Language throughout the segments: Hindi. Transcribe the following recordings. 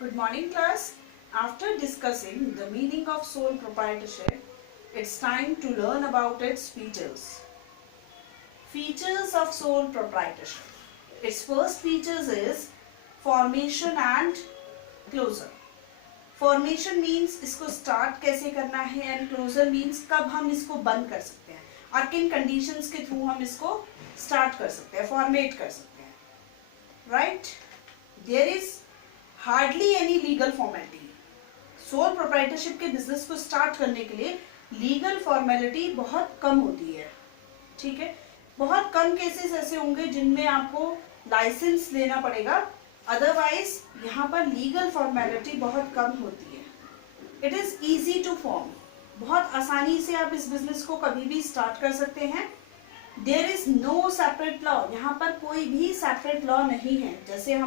Good morning, class. After discussing the meaning of sole proprietorship, it's time to learn about its features. Features of sole proprietorship. Its first features is formation and closure. Formation means इसको start कैसे करना है and closure means कब हम इसको बंद कर सकते हैं और किन conditions के through हम इसको start कर सकते हैं, formate कर सकते हैं. Right? There is hardly any legal formality. Sole proprietorship के बिजनेस को स्टार्ट करने के लिए लीगल फॉर्मेलिटी बहुत कम होती है. ठीक है, बहुत कम केसेस ऐसे होंगे जिनमें आपको लाइसेंस लेना पड़ेगा, अदरवाइज यहाँ पर लीगल फॉर्मेलिटी बहुत कम होती है. It is easy to form. बहुत आसानी से आप इस बिजनेस को कभी भी स्टार्ट कर सकते हैं. There is no separate law. यहाँ पर कोई भी सेपरेट लॉ नहीं है. जैसे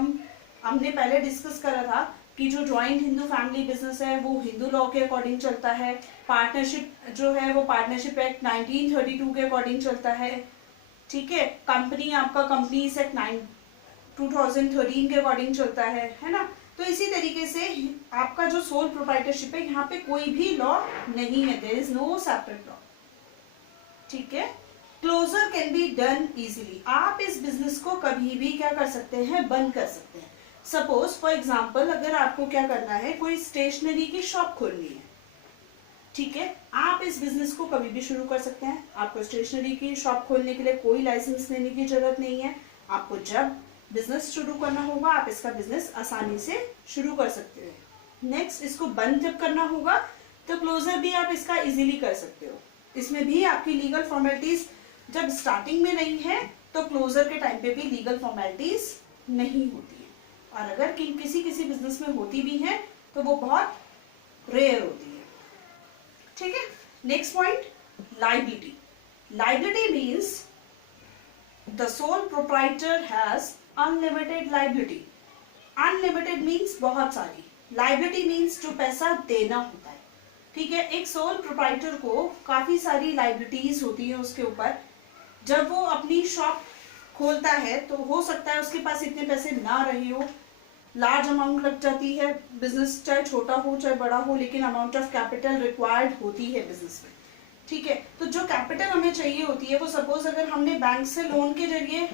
हमने पहले डिस्कस करा था कि जो ज्वाइंट हिंदू फैमिली बिजनेस है वो हिंदू लॉ के अकॉर्डिंग चलता है. पार्टनरशिप जो है वो पार्टनरशिप एक्ट 1932 के अकॉर्डिंग चलता है. ठीक है, कंपनी आपका कंपनीज एक्ट 2013 के अकॉर्डिंग चलता है ना. तो इसी तरीके से आपका जो सोल प्रोप्राइटरशिप है यहाँ पे कोई भी लॉ नहीं है. There is no separate law. ठीक है, closure can be done easily. आप इस बिजनेस को कभी भी क्या कर सकते हैं, बंद कर सकते हैं. सपोज फॉर एग्जाम्पल अगर आपको क्या करना है, कोई स्टेशनरी की शॉप खोलनी है. ठीक है, आप इस बिजनेस को कभी भी शुरू कर सकते हैं. आपको स्टेशनरी की शॉप खोलने के लिए कोई लाइसेंस लेने की जरूरत नहीं है. आपको जब बिजनेस शुरू करना होगा आप इसका बिजनेस आसानी से शुरू कर सकते हैं. नेक्स्ट, इसको बंद जब करना होगा तो क्लोजर भी आप इसका इजीली कर सकते हो. इसमें भी आपकी लीगल फॉर्मेलिटीज जब स्टार्टिंग में नहीं है तो क्लोजर के टाइम पे भी लीगल फॉर्मेलिटीज नहीं होती है. और अगर किसी बिजनेस में होती भी है तो वो बहुत रेयर होती है. ठीक है, next point, liability. Liability means the sole proprietor has unlimited liability. Unlimited means बहुत सारी. लाइबिलिटी मीन्स जो पैसा देना होता है. ठीक है, एक सोल प्रोप्राइटर को काफी सारी लाइबिलिटीज होती है उसके ऊपर. जब वो अपनी शॉप खोलता है तो हो सकता है उसके पास इतने पैसे ना रहे हो, लार्ज अमाउंट लग जाती है. बिजनेस चाहे छोटा हो चाहे बड़ा हो, लेकिन अमाउंट ऑफ कैपिटल रिक्वायर्ड होती है बिजनेस में. ठीक है, तो जो कैपिटल हमें चाहिए होती है वो सपोज अगर हमने बैंक से लोन के जरिए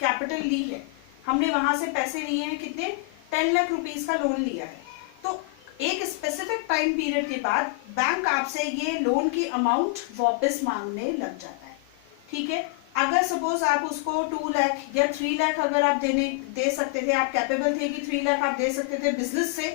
कैपिटल ली है, हमने वहां से पैसे लिए हैं, कितने 10 लाख रुपीज का लोन लिया है, तो एक स्पेसिफिक टाइम पीरियड के बाद बैंक आपसे ये लोन की अमाउंट वापस मांगने लग जाता है. ठीक है, अगर सपोज आप उसको 2 लाख या 3 लाख अगर आप दे सकते थे, आप कैपेबल थे कि 3 लाख आप दे सकते थे बिजनेस से,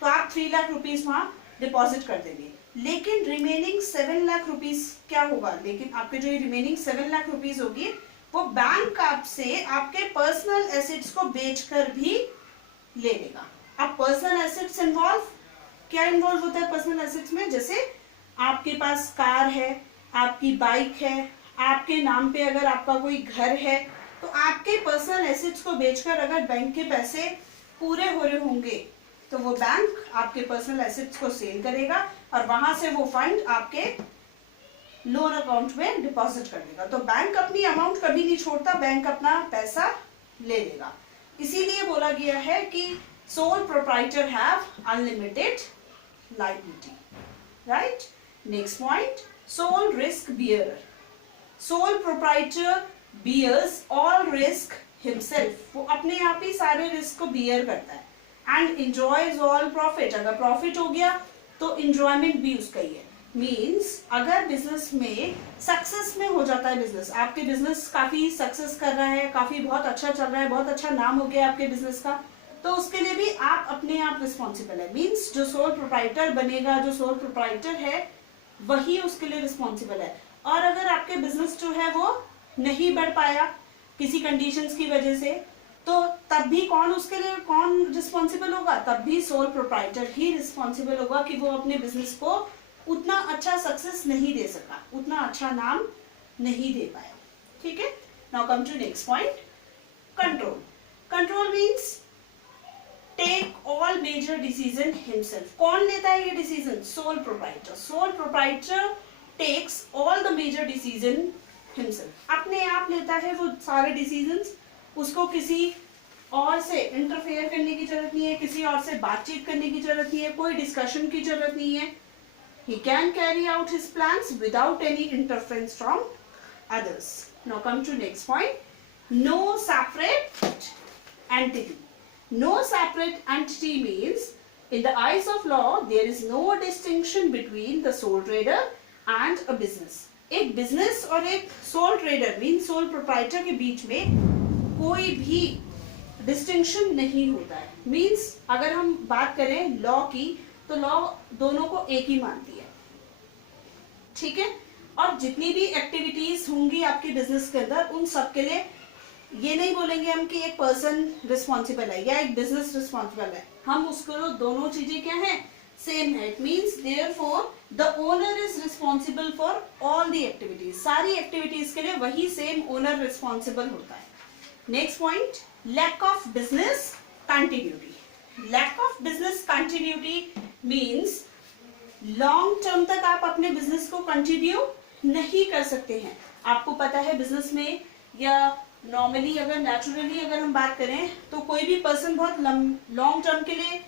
तो आप 3 लाख रुपीस वहां डिपॉजिट कर देंगे. लेकिन रिमेनिंग 7 लाख रुपीस क्या होगा, लेकिन आपके जो रिमेनिंग 7 लाख रुपीस होगी वो बैंक आपसे आपके पर्सनल एसेट्स को बेचकर भी ले लेगा. अब पर्सनल एसेट्स क्या इन्वॉल्व होता है पर्सनल एसेट्स में? जैसे आपके पास कार है, आपकी बाइक है, आपके नाम पे अगर आपका कोई घर है, तो आपके पर्सनल एसेट्स को बेचकर अगर बैंक के पैसे पूरे हो रहे होंगे तो वो बैंक आपके पर्सनल एसेट्स को सेल करेगा और वहां से वो फंड आपके लोन अकाउंट में डिपॉजिट कर देगा. तो बैंक अपनी अमाउंट कभी नहीं छोड़ता, बैंक अपना पैसा ले लेगा. इसीलिए बोला गया है कि sole proprietor have unlimited liability. Right, next point, sole risk bearer. Sole proprietor bears all risk himself. वो अपने आप ही सारे रिस्क को बियर करता है. And enjoys all profit. अगर प्रॉफिट हो गया तो एंजॉयमेंट भी उसका ही है. मीन्स अगर बिजनेस में सक्सेस में हो जाता है, बिजनेस आपके बिजनेस काफी सक्सेस कर रहा है, काफी बहुत अच्छा चल रहा है, बहुत अच्छा नाम हो गया आपके बिजनेस का, तो उसके लिए भी आप अपने आप रिस्पॉन्सिबल है. मीन्स जो सोल प्रोप्राइटर बनेगा, जो सोल प्रोप्राइटर है वही उसके लिए रिस्पॉन्सिबल है. और अगर आपके बिजनेस जो है वो नहीं बढ़ पाया किसी कंडीशंस की वजह से, तो तब भी कौन रिस्पॉन्सिबल होगा? तब भी सोल प्रोप्राइटर ही रिस्पॉन्सिबल होगा कि वो अपने बिजनेस को उतना अच्छा सक्सेस नहीं दे सका, उतना अच्छा नाम नहीं दे पाया. ठीक है, now come to next point, control. Control means take all major decision himself. कौन लेता है ये decision? Sole proprietor. Sole proprietor takes all the major decision himself. अपने आप लेता है वो सारे डिसीजंस. उसको किसी और से इंटरफेयर करने की जरूरत नहीं है, किसी और से बातचीत करने की जरूरत नहीं है, कोई डिस्कशन की जरूरत नहीं है. He can carry out his plans without any interference from others. Now come to next point. No separate entity. No separate entity means in the eyes of law there is no distinction between the sole trader and a business. एक business और एक sole trader means sole proprietor के बीच में कोई भी डिस्टिंक्शन नहीं होता है. मीन्स अगर हम बात करें लॉ की तो लॉ दोनों को एक ही मानती है. ठीक है. और जितनी भी एक्टिविटीज होंगी आपके बिजनेस के अंदर उन सब के लिए ये नहीं बोलेंगे हम कि एक पर्सन रिस्पॉन्सिबल है या एक बिजनेस रिस्पॉन्सिबल है. हम उसको दोनों चीजें क्या है सेम है. It means therefore the owner is responsible for all the activities. सारी एक्टिविटीज के लिए वही सेम ओनर रिस्पॉन्सिबल होता है. Next point lack of business continuity. Lack of business continuity means long term तक आप अपने बिजनेस को कंटिन्यू नहीं कर सकते हैं. आपको पता है बिजनेस में या नॉर्मली अगर नेचुरली अगर हम बात करें तो कोई भी पर्सन बहुत लॉन्ग टर्म के लिए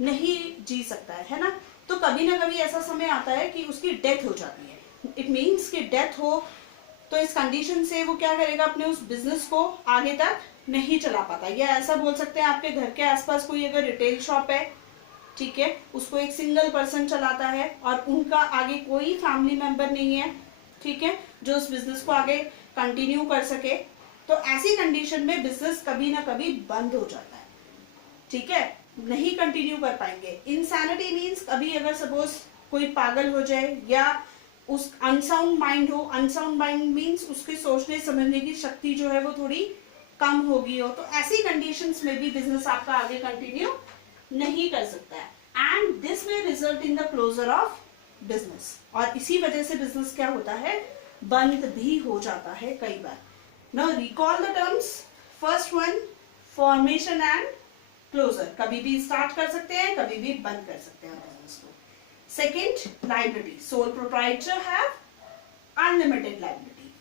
नहीं जी सकता है ना. तो कभी ना कभी ऐसा समय आता है कि उसकी डेथ हो जाती है. इट मीन्स कि डेथ हो तो इस कंडीशन से वो क्या करेगा अपने उस बिजनेस को आगे तक नहीं चला पाता. या ऐसा बोल सकते हैं आपके घर के आसपास कोई अगर रिटेल शॉप है, ठीक है, उसको एक सिंगल पर्सन चलाता है और उनका आगे कोई फैमिली मेंबर नहीं है, ठीक है, जो उस बिजनेस को आगे कंटिन्यू कर सके. तो ऐसी कंडीशन में बिजनेस कभी ना कभी बंद हो जाता है. ठीक है, नहीं कंटिन्यू कर पाएंगे. इंसैनिटी मीन्स कभी अगर सपोज कोई पागल हो जाए या उस अनसाउंड माइंड हो. अनसाउंड माइंड मीन्स उसके सोचने समझने की शक्ति जो है वो थोड़ी कम होगी हो. तो ऐसी कंडीशंस में भी बिजनेस आपका आगे कंटिन्यू नहीं कर सकता है. And this will result in the closure of business. और इसी वजह से बिजनेस क्या होता है बंद भी हो जाता है कई बार. Now recall the terms. First one formation and closure. कभी भी स्टार्ट कर सकते हैं, कभी भी बंद कर सकते हैं बिजनेस को. Second liability. Soul proprietor have unlimited liability.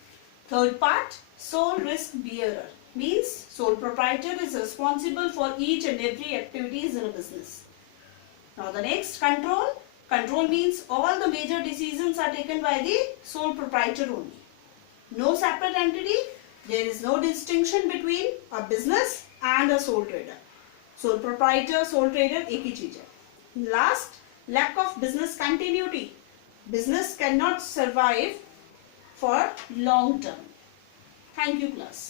Third part sole risk bearer means sole proprietor is responsible for each and every activities in a business. Now the next control. Control means all the major decisions are taken by the sole proprietor only. No separate entity. There is no distinction between a business and a sole trader. Sole proprietor, sole trader एक ही चीज है. Last, lack of business continuity. Business cannot survive for long term. Thank you class.